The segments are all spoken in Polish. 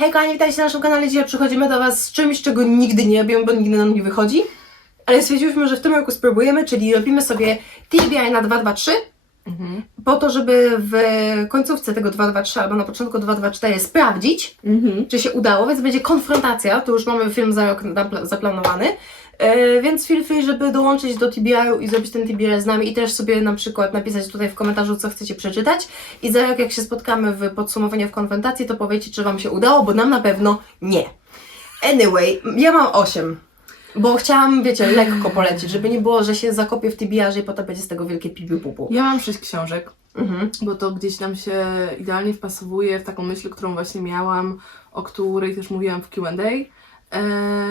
Hej kochani, witajcie na naszym kanale. Dzisiaj przychodzimy do Was z czymś, czego nigdy nie robimy, bo nigdy nam nie wychodzi. Ale stwierdziłyśmy, że w tym roku spróbujemy, czyli robimy sobie TBI na 223 Mhm. po to, żeby w końcówce tego 223 albo na początku 224 sprawdzić, Mhm. czy się udało, więc będzie konfrontacja. Tu już mamy film za rok zaplanowany. E, więc feel free, żeby dołączyć do TBR-u i zrobić ten TBR z nami i też sobie na przykład napisać tutaj w komentarzu, co chcecie przeczytać. I za rok, jak się spotkamy w podsumowaniu w konfrontacji, to powiecie, czy Wam się udało, bo nam na pewno nie. Anyway, ja mam 8. Bo chciałam, wiecie, lekko polecić, żeby nie było, że się zakopię w TBR-ze i potem będzie z tego wielkie pipi-pupu. Ja mam sześć książek, Mhm. bo to gdzieś nam się idealnie wpasowuje w taką myśl, którą właśnie miałam, o której też mówiłam w QA,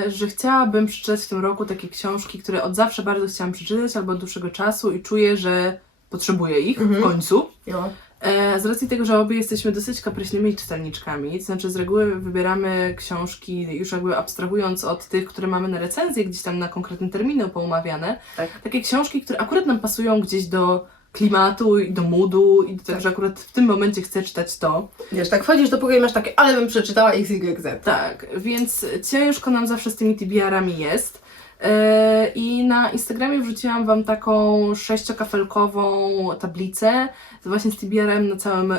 że chciałabym przeczytać w tym roku takie książki, które od zawsze bardzo chciałam przeczytać albo od dłuższego czasu i czuję, że potrzebuję ich Mhm. w końcu. Jo. E, z racji tego, że obie jesteśmy dosyć kapryśnymi czytelniczkami, to znaczy z reguły wybieramy książki, już jakby abstrahując od tych, które mamy na recenzję, gdzieś tam na konkretne terminy poumawiane, Tak. takie książki, które akurat nam pasują gdzieś do klimatu i do moodu i do tego, że akurat w tym momencie chcę czytać to. Wiesz, tak wchodzisz do pokoju i masz takie, ale bym przeczytała XYZ. Tak, więc ciężko nam zawsze z tymi TBR-ami jest. E, I na Instagramie wrzuciłam Wam taką sześciokafelkową tablicę właśnie z TBR-em na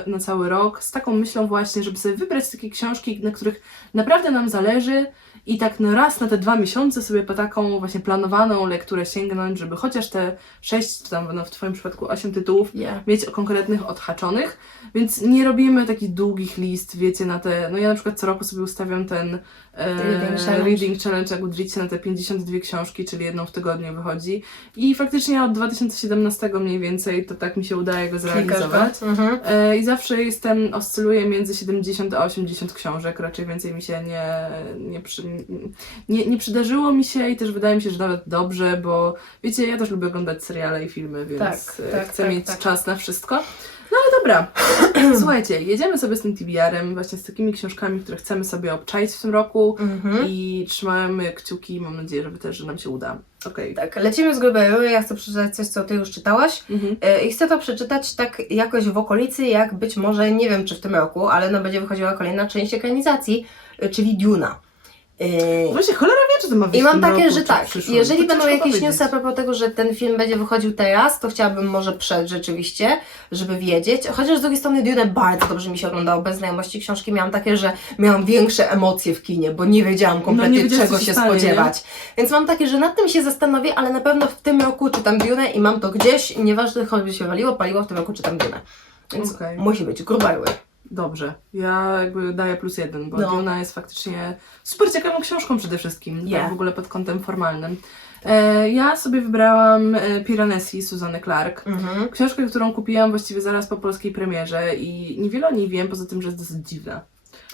na cały rok, z taką myślą właśnie, żeby sobie wybrać takie książki, na których naprawdę nam zależy i tak na raz na te dwa miesiące sobie po taką właśnie planowaną lekturę sięgnąć, żeby chociaż te sześć, czy tam no w Twoim przypadku osiem tytułów Yeah. mieć konkretnych odhaczonych, więc nie robimy takich długich list, wiecie, na te, no ja na przykład co roku sobie ustawiam ten e, Reading challenge. reading challenge na Goodreadsie na te 52 książki, czyli jedną w tygodniu wychodzi i faktycznie od 2017 mniej więcej to tak mi się udaje go zrealizować. Mhm. E, I zawsze jestem, oscyluję między 70 a 80 książek, raczej więcej mi się nie, nie, przy, nie, nie przydarzyło mi się i też wydaje mi się, że nawet dobrze, bo wiecie, ja też lubię oglądać seriale i filmy, więc Tak, e, tak, chcę tak, mieć tak. czas na wszystko. No ale dobra, słuchajcie, jedziemy sobie z tym TBR-em, właśnie z takimi książkami, które chcemy sobie obczaić w tym roku Mhm. i trzymamy kciuki, mam nadzieję, że też, że nam się uda. Okej. Tak, lecimy z grubej rury. Ja chcę przeczytać coś, co Ty już czytałaś. Mhm. E, I chcę to przeczytać tak jakoś w okolicy, jak być może, nie wiem czy w tym roku, ale no będzie wychodziła kolejna część ekranizacji, e, czyli Duna. E, Właśnie cholera wie, czy to ma wyjść I mam w tym takie, roku, że czy w tak, przyszłym. jeżeli To będą ciężko jakieś powiedzieć. newsy a propos tego, że ten film będzie wychodził teraz, to chciałabym może przed rzeczywiście, żeby wiedzieć. Chociaż z drugiej strony Dune bardzo dobrze mi się oglądało, bez znajomości książki miałam takie, że miałam większe emocje w kinie, bo nie wiedziałam kompletnie No, wiedziałaś, czego co się się stanie, spodziewać. Więc mam takie, że nad tym się zastanowię, ale na pewno w tym roku czytam Dune i mam to gdzieś, nieważne choćby się waliło, paliło, w tym roku czytam Dune. Więc Okej. musi być, gruba rury. Dobrze. Ja jakby daję plus jeden, bo No. Jest faktycznie super ciekawą książką przede wszystkim, Yeah. tak w ogóle pod kątem formalnym. E, ja sobie wybrałam e, Piranesi Suzanny Clark. Mhm. Książkę, którą kupiłam właściwie zaraz po polskiej premierze i niewiele o niej wiem, poza tym, że jest dosyć dziwna.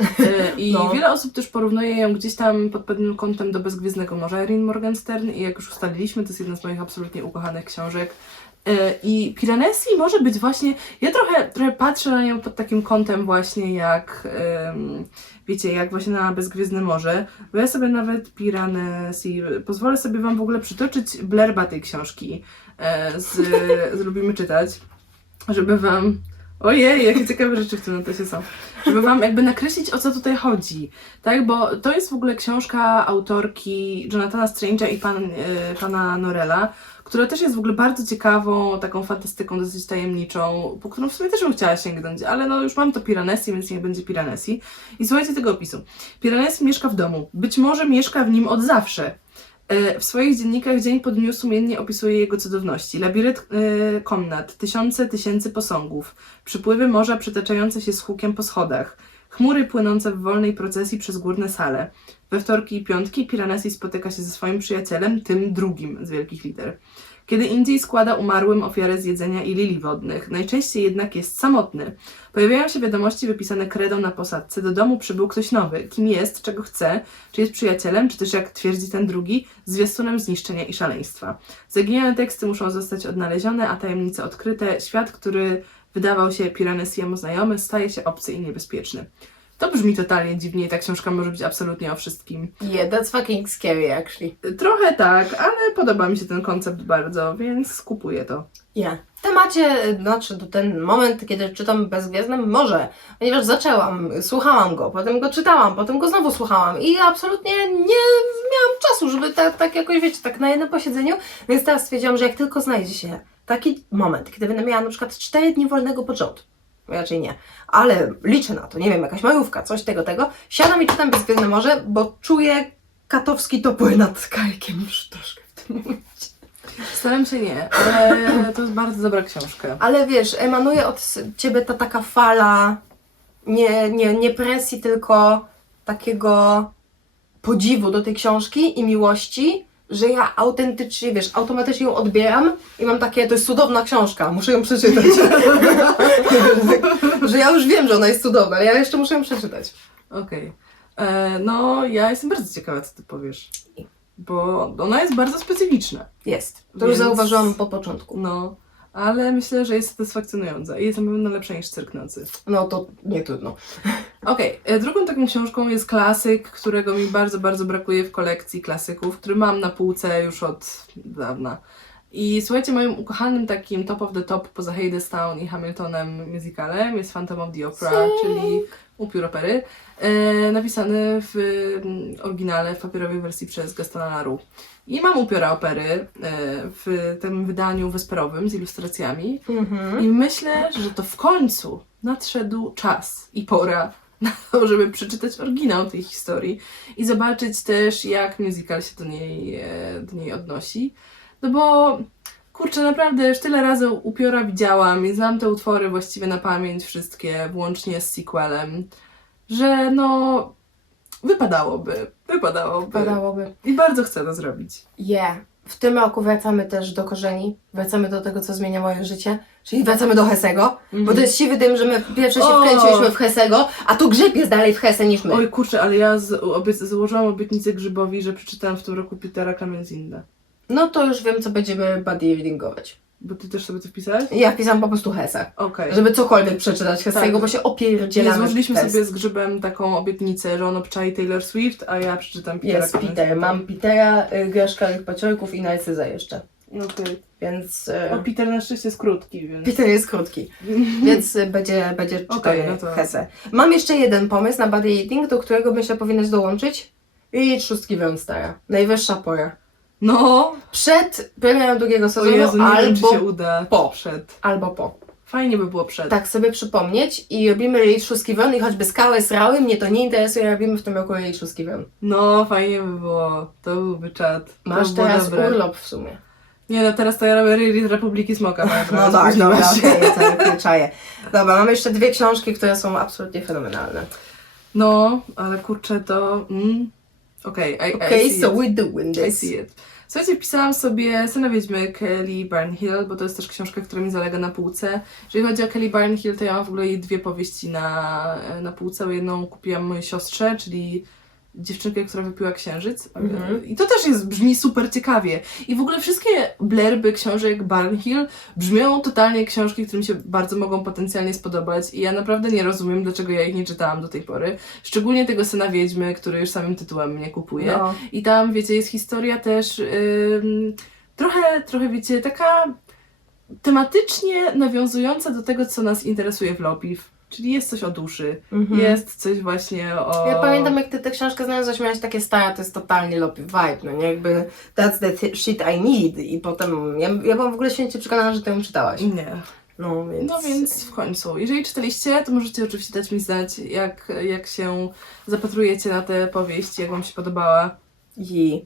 E, I No. wiele osób też porównuje ją gdzieś tam pod pewnym kątem do Bezgwiezdnego Morza Erin Morgenstern i jak już ustaliliśmy, to jest jedna z moich absolutnie ukochanych książek. E, I Piranesi może być właśnie, ja trochę, trochę patrzę na nią pod takim kątem właśnie jak, wiecie, jak właśnie na Bezgwiezdne Morze, bo ja sobie nawet Piranesi, pozwolę sobie Wam w ogóle przytoczyć blerba tej książki e, z, z Lubimy Czytać, żeby Wam, ojej, jakie ciekawe rzeczy w tym notesie są, żeby Wam jakby nakreślić o co tutaj chodzi, tak, bo to jest w ogóle książka autorki Jonathana Strange'a i pan, e, pana Norella, która też jest w ogóle bardzo ciekawą, taką fantastyką, dosyć tajemniczą, po którą w sumie też bym chciała sięgnąć, ale no już mam to Piranesi, więc niech będzie Piranesi. I słuchajcie tego opisu. Piranesi mieszka w domu. Być może mieszka w nim od zawsze. E, W swoich dziennikach dzień po dniu sumiennie opisuje jego cudowności. Labirynt e, komnat, tysiące tysięcy posągów, przypływy morza przetaczające się z hukiem po schodach, chmury płynące w wolnej procesji przez górne sale. We wtorki i piątki Piranesi spotyka się ze swoim przyjacielem, tym drugim z wielkich liter. Kiedy indziej składa umarłym ofiarę z jedzenia i lilii wodnych, najczęściej jednak jest samotny. Pojawiają się wiadomości wypisane kredą na posadce. Do domu przybył ktoś nowy. Kim jest, czego chce, czy jest przyjacielem, czy też jak twierdzi ten drugi, zwiastunem zniszczenia i szaleństwa. Zaginione teksty muszą zostać odnalezione, a tajemnice odkryte. Świat, który wydawał się Piranesiemu znajomy, staje się obcy i niebezpieczny. To brzmi totalnie dziwnie i ta książka może być absolutnie o wszystkim. Yeah, that's fucking scary actually. Trochę tak, ale podoba mi się ten koncept bardzo, więc kupuję to. Nie. W temacie, znaczy to ten moment, kiedy czytam Bezgwiezdnym, może, ponieważ zaczęłam, słuchałam go, potem go czytałam, potem go znowu słuchałam i absolutnie nie miałam czasu, żeby tak, tak jakoś, wiecie, tak na jednym posiedzeniu, więc teraz stwierdziłam, że jak tylko znajdzie się taki moment, kiedy będę miała na przykład 4 dni wolnego pod rząd, raczej nie, ale liczę na to, nie wiem, jakaś majówka, coś tego, tego, siadam i czytam Bezgwiezdne Morze, bo czuję katowski topły nad kajkiem już troszkę w tym momencie. Staram się nie, ale to jest bardzo dobra książka. Ale wiesz, emanuje od ciebie ta taka fala nie, nie, nie presji, tylko takiego podziwu do tej książki i miłości, że ja autentycznie, wiesz, automatycznie ją odbieram i mam takie, to jest cudowna książka, muszę ją przeczytać. że ja już wiem, że ona jest cudowna, ale ja jeszcze muszę ją przeczytać. Okej. E, No, ja jestem bardzo ciekawa, co ty powiesz. Bo ona jest bardzo specyficzna. Jest. To już Więc- zauważyłam po początku. No, ale myślę, że jest satysfakcjonująca i jest na pewno lepsza niż Cyrk Nocy. No to nie trudno. Okej, e, drugą taką książką jest klasyk, którego mi bardzo, bardzo brakuje w kolekcji klasyków, który mam na półce już od dawna. I słuchajcie, moim ukochanym takim top of the top poza Hadestown i Hamiltonem musicalem jest Phantom of the Opera, czyli upiór opery, e, napisany w mm, oryginale, w papierowej wersji przez Gastona Laru. I mam upiora opery e, w tym wydaniu wysperowym z ilustracjami. Mhm. I myślę, że to w końcu nadszedł czas i pora na to, żeby przeczytać oryginał tej historii i zobaczyć też, jak musical się do niej, e, do niej odnosi. No bo kurczę, naprawdę już tyle razy upiora widziałam i znam te utwory właściwie na pamięć wszystkie, włącznie z sequelem, że no wypadałoby, wypadałoby. Padałoby. I bardzo chcę to zrobić. Yeah. W tym roku wracamy też do korzeni, wracamy do tego, co zmienia moje życie, czyli wracamy do Hesego, bo to jest siwy tym, że my pierwsze się O! wkręciliśmy w Hesego, a tu Grzyb jest dalej w Hese niż my. Oj kurczę, ale ja z, obiec, założyłam obietnicę Grzybowi, że przeczytałam w tym roku Petera Kamenzinda. No to już wiem, co będziemy buddy readingować. Bo ty też sobie to wpisałeś? Ja wpisałam po prostu Hese, Okej. żeby cokolwiek przeczytać Hesego, Tak. bo się Nie, opierdzielamy złożyliśmy w Hes. sobie z Grzybem taką obietnicę, że on obczai Taylor Swift, a ja przeczytam Petera Jest Peter, mam Petera, y, Grę Szklanych Paciorków i Narcyza jeszcze, Okej. więc... O, Y, Peter na szczęście jest krótki, więc... Peter jest krótki, więc y, będzie, będzie czytany Okej, no to-. Mam jeszcze jeden pomysł na buddy reading, do którego myślę powinnaś dołączyć. I szóstki Wronstara. Najwyższa pora. No! Przed premierą drugiego O sezonu Jezu, nie wiem, czy albo, się uda po. przed. albo po. Fajnie by było przed. Tak sobie przypomnieć i robimy Raid Szóstki Wron i choćby skałę srały, mnie to nie interesuje, robimy w tym roku Raid Szóstki Wron. No, fajnie by było. To byłby czat. To Masz by było teraz dobre. urlop w sumie. Nie no, teraz to ja robię Reread Republiki Smoka. moja droga, No tak, dobra, okej, okay, całe czaję. Dobra, mamy jeszcze dwie książki, które są absolutnie fenomenalne. No, ale kurczę to... Mm. Okej, I, I Okej, see so it. we're doing I this. see it. Słuchajcie, wpisałam sobie Syna Wiedźmy Kelly Barnhill, bo to jest też książka, która mi zalega na półce. Jeżeli chodzi o Kelly Barnhill, to ja mam w ogóle jej dwie powieści na, na półce. Jedną kupiłam mojej siostrze, czyli dziewczynkę, która wypiła księżyc. Mhm. I to też jest, brzmi super ciekawie. I w ogóle wszystkie blerby książek Barnhill brzmią totalnie jak książki, które mi się bardzo mogą potencjalnie spodobać. I ja naprawdę nie rozumiem, dlaczego ja ich nie czytałam do tej pory. Szczególnie tego Syna Wiedźmy, który już samym tytułem mnie kupuje. No. I tam, wiecie, jest historia też ym, trochę, trochę, wiecie, taka tematycznie nawiązująca do tego, co nas interesuje w Lopiw. Czyli jest coś o duszy, Mhm. jest coś właśnie o... Ja pamiętam, jak ty tę książkę znalazłaś, miałaś takie stare, to jest totalnie lopy vibe, no nie? Jakby that's the th- shit I need i potem, ja, ja byłam w ogóle święcie przekonana, że ty ją czytałaś. Nie. No więc... No więc w końcu. Jeżeli czytaliście, to możecie oczywiście dać mi znać, jak, jak się zapatrujecie na tę powieść, jak wam się podobała. I...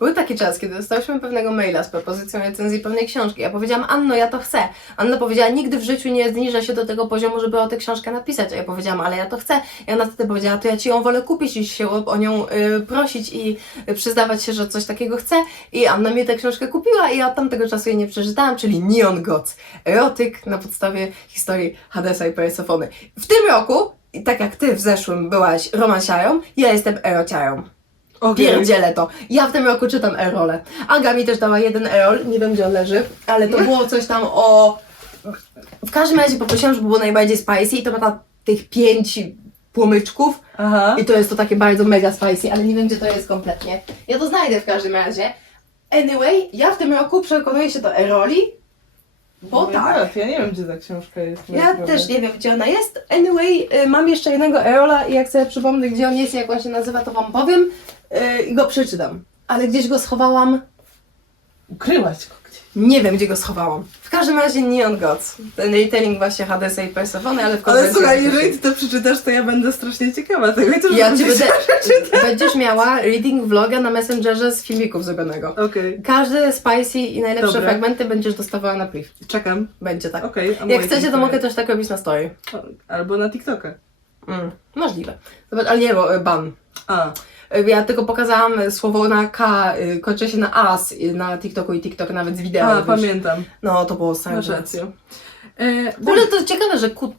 Był taki czas, kiedy dostałyśmy pewnego maila z propozycją recenzji pewnej książki. Ja powiedziałam, Anno, ja to chcę. Anna powiedziała, nigdy w życiu nie zniżę się do tego poziomu, żeby o tę książkę napisać. A ja powiedziałam, ale ja to chcę. I ona wtedy powiedziała, to ja ci ją wolę kupić niż się o, nią y, prosić i przyznawać się, że coś takiego chcę. I Anna mi tę książkę kupiła i ja od tamtego czasu jej nie przeczytałam, czyli Neon Gods. Erotyk na podstawie historii Hadesa i Persefony. W tym roku, tak jak ty w zeszłym byłaś romansiarą, ja jestem erociarą. Pierdzielę to. Ja w tym roku czytam Erole. Aga mi też dała jeden Erol, nie wiem gdzie on leży, ale to było coś tam o... W każdym razie poprosiłam, żeby było najbardziej spicy i to była ta tych pięć płomyczków Aha. i to jest to takie bardzo mega spicy, ale nie wiem gdzie to jest kompletnie. Ja to znajdę w każdym razie. Anyway, ja w tym roku przekonuję się do Eroli, bo Oh tak. God, Ja nie wiem, gdzie ta książka jest. Ja naprawdę. też nie wiem, gdzie ona jest. Anyway, y, mam jeszcze jednego Erola i jak sobie przypomnę, gdzie on jest i jak on się nazywa, to wam powiem y, i go przeczytam. Ale gdzieś go schowałam. Ukryłaś go gdzieś. Nie wiem, gdzie go schowałam. W każdym razie Neon Gods. Ten retelling właśnie Hadesa i Persephone, ale w Ale konwencji słuchaj, jeżeli ty to przeczytasz, to ja będę strasznie ciekawa tego. I to Ja ci będę... Będziesz miała reading vloga na Messengerze z filmików zrobionego. Okej, Każde spicy i najlepsze Dobra. fragmenty będziesz dostawała na priv. czekam. Będzie tak. Okej, a Jak chcecie, to dziękuję. mogę też tak robić na story. Albo na TikToka. Mm, możliwe. Zobacz, ale nie, bo y, ban. A, Ja tylko pokazałam y, słowo na K, y, kończy się na as y, na TikToku i TikTok nawet z wideo. a wiesz. pamiętam. No, to było. Masz rację. E, W ogóle to ciekawe, że ku...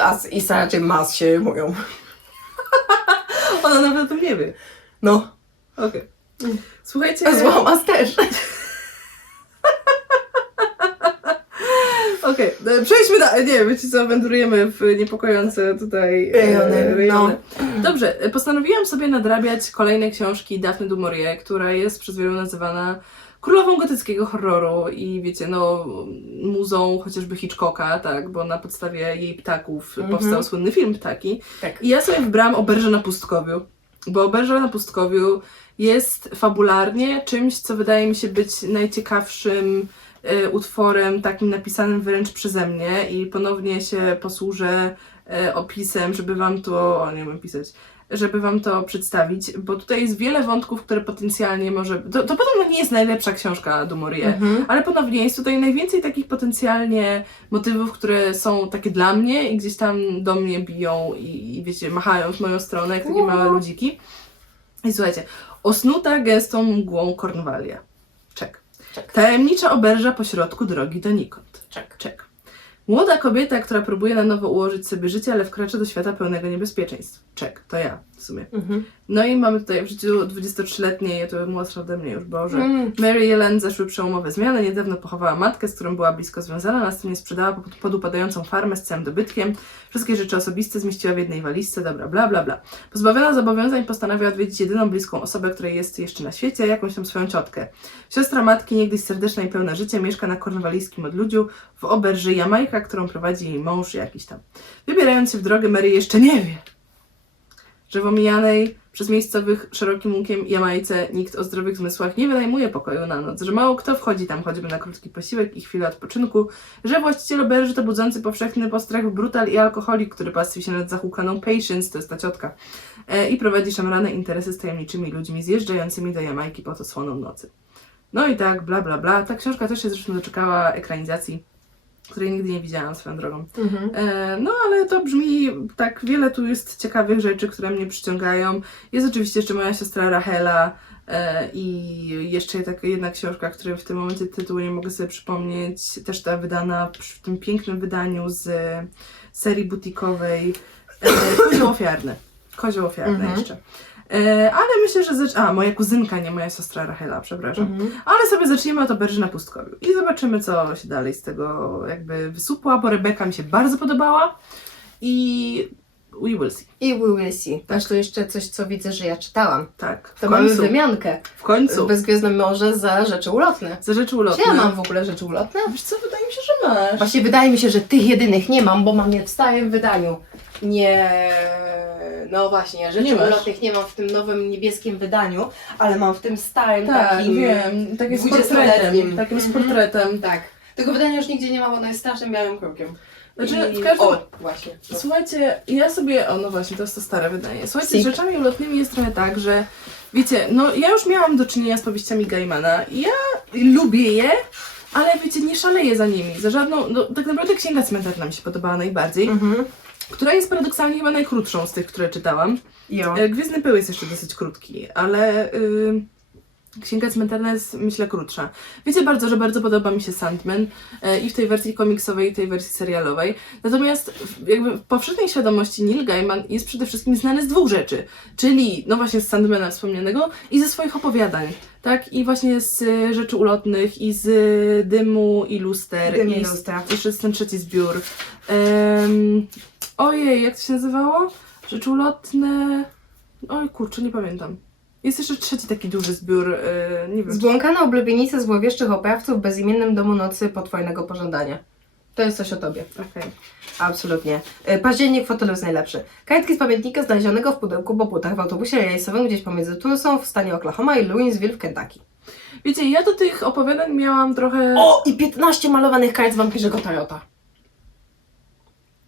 as i raczej mas się mówią. Ona nawet o tym nie wie. No, Okej. Słuchajcie. złą mas też. Okej, e, przejdźmy dalej. Nie, wiecie co, wędrujemy w niepokojące tutaj e, Rejony, rejony. Dobrze, e, postanowiłam sobie nadrabiać kolejne książki Daphne du Maurier, która jest przez wielu nazywana królową gotyckiego horroru i wiecie, no muzą chociażby Hitchcocka, tak, bo na podstawie jej ptaków Mhm. powstał słynny film Ptaki. Tak. I ja sobie wybrałam Oberże na pustkowiu, bo Oberże na pustkowiu jest fabularnie czymś, co wydaje mi się być najciekawszym utworem, takim napisanym wręcz przeze mnie i ponownie się posłużę e, opisem, żeby wam to, o nie wiem pisać, żeby wam to przedstawić, bo tutaj jest wiele wątków, które potencjalnie może, to, to podobno nie jest najlepsza książka Maurier, Mhm. ale ponownie jest tutaj najwięcej takich potencjalnie motywów, które są takie dla mnie i gdzieś tam do mnie biją i, i wiecie, machają w moją stronę, jak takie małe ludziki. I słuchajcie, osnuta gęstą mgłą Kornwalia. Czek. Tajemnicza oberża pośrodku drogi donikąd. Czek. Czek. Młoda kobieta, która próbuje na nowo ułożyć sobie życie, ale wkracza do świata pełnego niebezpieczeństw. Czek. To ja w sumie. Mhm. No i mamy tutaj w życiu 23-letniej, to młodsza ode mnie już, Boże. Mm. Mary Ellen zeszły przełomowe zmiany, niedawno pochowała matkę, z którą była blisko związana, następnie sprzedała pod- podupadającą farmę z całym dobytkiem. Wszystkie rzeczy osobiste zmieściła w jednej walizce, dobra, bla, bla, bla. Pozbawiona zobowiązań postanawia odwiedzić jedyną bliską osobę, której jest jeszcze na świecie, jakąś tam swoją ciotkę. Siostra matki, niegdyś serdeczna i pełna życia, mieszka na kornwalijskim odludziu w oberży Jamajka, którą prowadzi jej mąż jakiś tam. Wybierając się w drogę, Mary jeszcze nie wie, że w omijanej przez miejscowych szerokim łukiem Jamajce nikt o zdrowych zmysłach nie wynajmuje pokoju na noc, że mało kto wchodzi tam choćby na krótki posiłek i chwilę odpoczynku, że właściciel oberży to budzący powszechny postrach brutal i alkoholik, który pastwi się nad zahukaną Patience, to jest ta ciotka, e, i prowadzi szamrane interesy z tajemniczymi ludźmi zjeżdżającymi do Jamajki pod osłoną nocy. No i tak, bla bla bla. Ta książka też się zresztą doczekała ekranizacji, której nigdy nie widziałam swoją drogą. Mhm. E, No, ale to brzmi tak, wiele tu jest ciekawych rzeczy, które mnie przyciągają. Jest oczywiście jeszcze moja siostra Rachela e, i jeszcze taka jedna książka, której w tym momencie tytułu nie mogę sobie przypomnieć, też ta wydana w tym pięknym wydaniu z serii butikowej e, Kozioł Ofiarny. Kozioł Ofiarny Mhm. jeszcze. E, ale myślę, że... Zacz... A, moja kuzynka, nie moja siostra Rachela, przepraszam. Mhm. Ale sobie zaczniemy od oberży na pustkowiu i zobaczymy, co się dalej z tego jakby wysupła, bo Rebeka mi się bardzo podobała i we will see. I we will see. Masz tu jeszcze coś, co widzę, że ja czytałam. Tak, To mamy wymiankę. W końcu. Bezgwiezdne Morze za rzeczy ulotne. Za rzeczy Czy ulotne. ja mam w ogóle rzeczy ulotne? Wiesz co, wydaje mi się, że masz. Właśnie wydaje mi się, że tych jedynych nie mam, bo mam je w starym wydaniu. Nie. No właśnie, rzeczy Nie ulotnych nie mam w tym nowym niebieskim wydaniu, ale mam w tym starym Tak, takim. wiem. Takim z 20-letnim. portretem. Takim z Mhm. portretem. Tak. Tego wydania już nigdzie nie ma, bo ono jest strasznym białym krukiem. Znaczy, I... w każdym- O, właśnie. No. Słuchajcie, ja sobie, o no właśnie, to jest to stare wydanie. Słuchajcie, z rzeczami ulotnymi jest trochę tak, że wiecie, no ja już miałam do czynienia z powieściami Gaimana i ja lubię je, ale wiecie, nie szaleję za nimi, za żadną, no tak naprawdę Księga Cmentarna mi się podobała najbardziej, Mhm. Która jest paradoksalnie chyba najkrótszą z tych, które czytałam. Jo. E, Gwiezdny Pył jest jeszcze dosyć krótki, ale y, Księga Cmentarna jest myślę krótsza. Wiecie bardzo, że bardzo podoba mi się Sandman e, i w tej wersji komiksowej, i w tej wersji serialowej. Natomiast w- jakby w powszechnej świadomości Neil Gaiman jest przede wszystkim znany z dwóch rzeczy, czyli no właśnie z Sandmana wspomnianego i ze swoich opowiadań. Tak, i właśnie z y, rzeczy ulotnych, i z y, dymu, i luster, Dym i i z- lustra. ten trzeci zbiór. Em, Ojej, jak to się nazywało? Rzeczy ulotne... Oj kurczę, nie pamiętam. Jest jeszcze trzeci taki duży zbiór, yy, nie wiem. Zbłąkane oblubienice złowieszczych oprawców w bezimiennym domu nocy potwojnego pożądania. To jest coś o tobie. Okej. Absolutnie. E, Październik fotelu jest najlepszy. Kajtki z pamiętnika znalezionego w pudełku po płótach w autobusie rejsowym gdzieś pomiędzy Tulsą w stanie Oklahoma i Louisville w Kentucky. Wiecie, ja do tych opowiadań miałam trochę... O! I 15 malowanych kart z Wampirzego Tarota.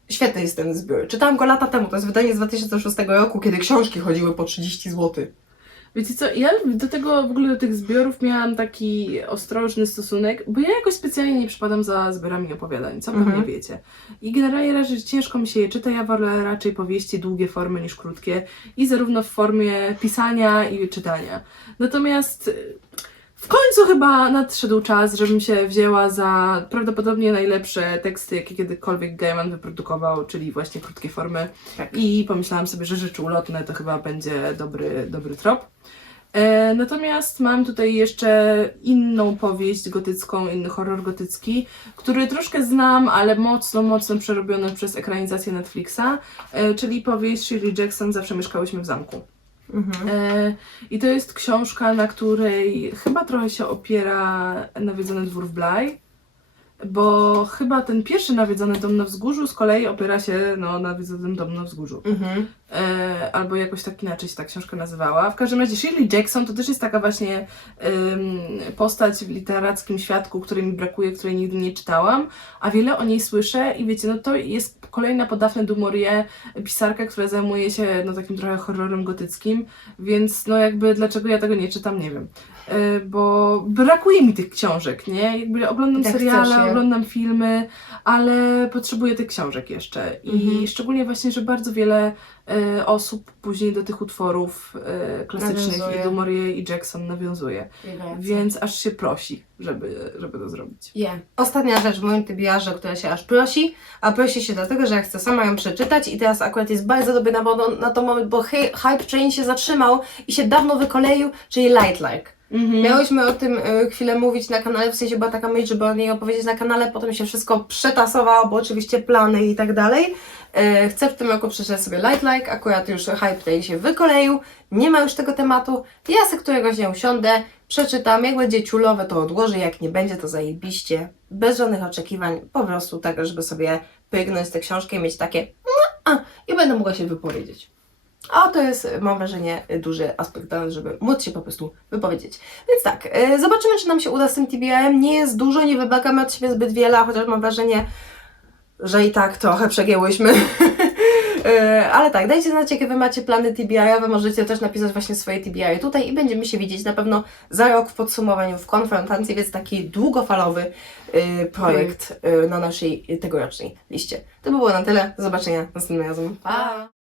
Świetny jest ten zbiór. Czytałam go lata temu, to jest wydanie z 2006 roku, kiedy książki chodziły po 30 zł. Wiecie co, ja do tego, w ogóle do tych zbiorów miałam taki ostrożny stosunek, bo ja jakoś specjalnie nie przypadam za zbiorami opowiadań, co Mhm. pewnie wiecie. I generalnie raczej ciężko mi się je czyta, ja wolę raczej powieści długie formy niż krótkie i zarówno w formie pisania i czytania. Natomiast w końcu chyba nadszedł czas, żebym się wzięła za prawdopodobnie najlepsze teksty, jakie kiedykolwiek Gaiman wyprodukował, czyli właśnie krótkie formy. Tak. I pomyślałam sobie, że rzeczy ulotne to chyba będzie dobry, dobry trop. E, natomiast mam tutaj jeszcze inną powieść gotycką, inny horror gotycki, który troszkę znam, ale mocno, mocno przerobiony przez ekranizację Netflixa, e, czyli powieść Shirley Jackson Zawsze mieszkałyśmy w zamku. Mhm. E, I to jest książka, na której chyba trochę się opiera Nawiedzony dwór w Bly, bo chyba ten pierwszy Nawiedzony dom na wzgórzu z kolei opiera się no, na Nawiedzonym dom na wzgórzu. Mhm. E, albo jakoś tak inaczej się ta książka nazywała. W każdym razie Shirley Jackson to też jest taka właśnie ym, postać w literackim świadku, której mi brakuje, której nigdy nie czytałam, a wiele o niej słyszę i wiecie, no to jest kolejna podawna du Maurier, pisarka, która zajmuje się no takim trochę horrorem gotyckim, więc no jakby dlaczego ja tego nie czytam, nie wiem. E, bo brakuje mi tych książek, nie? Jakby oglądam Tak seriale, chcesz oglądam filmy, ale potrzebuję tych książek jeszcze. I Mhm. szczególnie właśnie, że bardzo wiele e, osób później do tych utworów e, klasycznych Nawiązuje. i do Maurier i Jackson nawiązuje. Więc aż się prosi, żeby, żeby to zrobić. Je. Ostatnia rzecz w moim tybiarze, która się aż prosi, a prosi się dlatego, że ja chcę sama ją przeczytać i teraz akurat jest bardzo dobry na, na to moment, bo hy- hype train się zatrzymał i się dawno wykoleił, czyli Light Like. Mhm. Miałyśmy o tym y, chwilę mówić na kanale, w sensie była taka myśl, żeby o niej opowiedzieć na kanale, potem się wszystko przetasowało, bo oczywiście plany i tak dalej. Y, chcę w tym roku przeczytać sobie Light Like, akurat już hype train się wykoleił, nie ma już tego tematu, ja sobie któregoś dnia usiądę, przeczytam, jak będzie ciulowe to odłożę, jak nie będzie to zajebiście, bez żadnych oczekiwań, po prostu tak, żeby sobie pygnąć tę książkę i mieć takie "No, a, i będę mogła się wypowiedzieć. A to jest, mam wrażenie, duży aspekt dany, żeby móc się po prostu wypowiedzieć. Więc tak, e, zobaczymy, czy nam się uda z tym TBR-em. Nie jest dużo, nie wymagamy od siebie zbyt wiele, chociaż mam wrażenie, że i tak trochę przegięłyśmy. E, Ale tak, dajcie znać, jakie Wy macie plany TBR-owe. Możecie też napisać właśnie swoje TBR-y tutaj i będziemy się widzieć na pewno za rok w podsumowaniu, w konfrontacji, więc taki długofalowy e, projekt e, na naszej tegorocznej liście. To by było na tyle. Do zobaczenia następnym razem. Pa!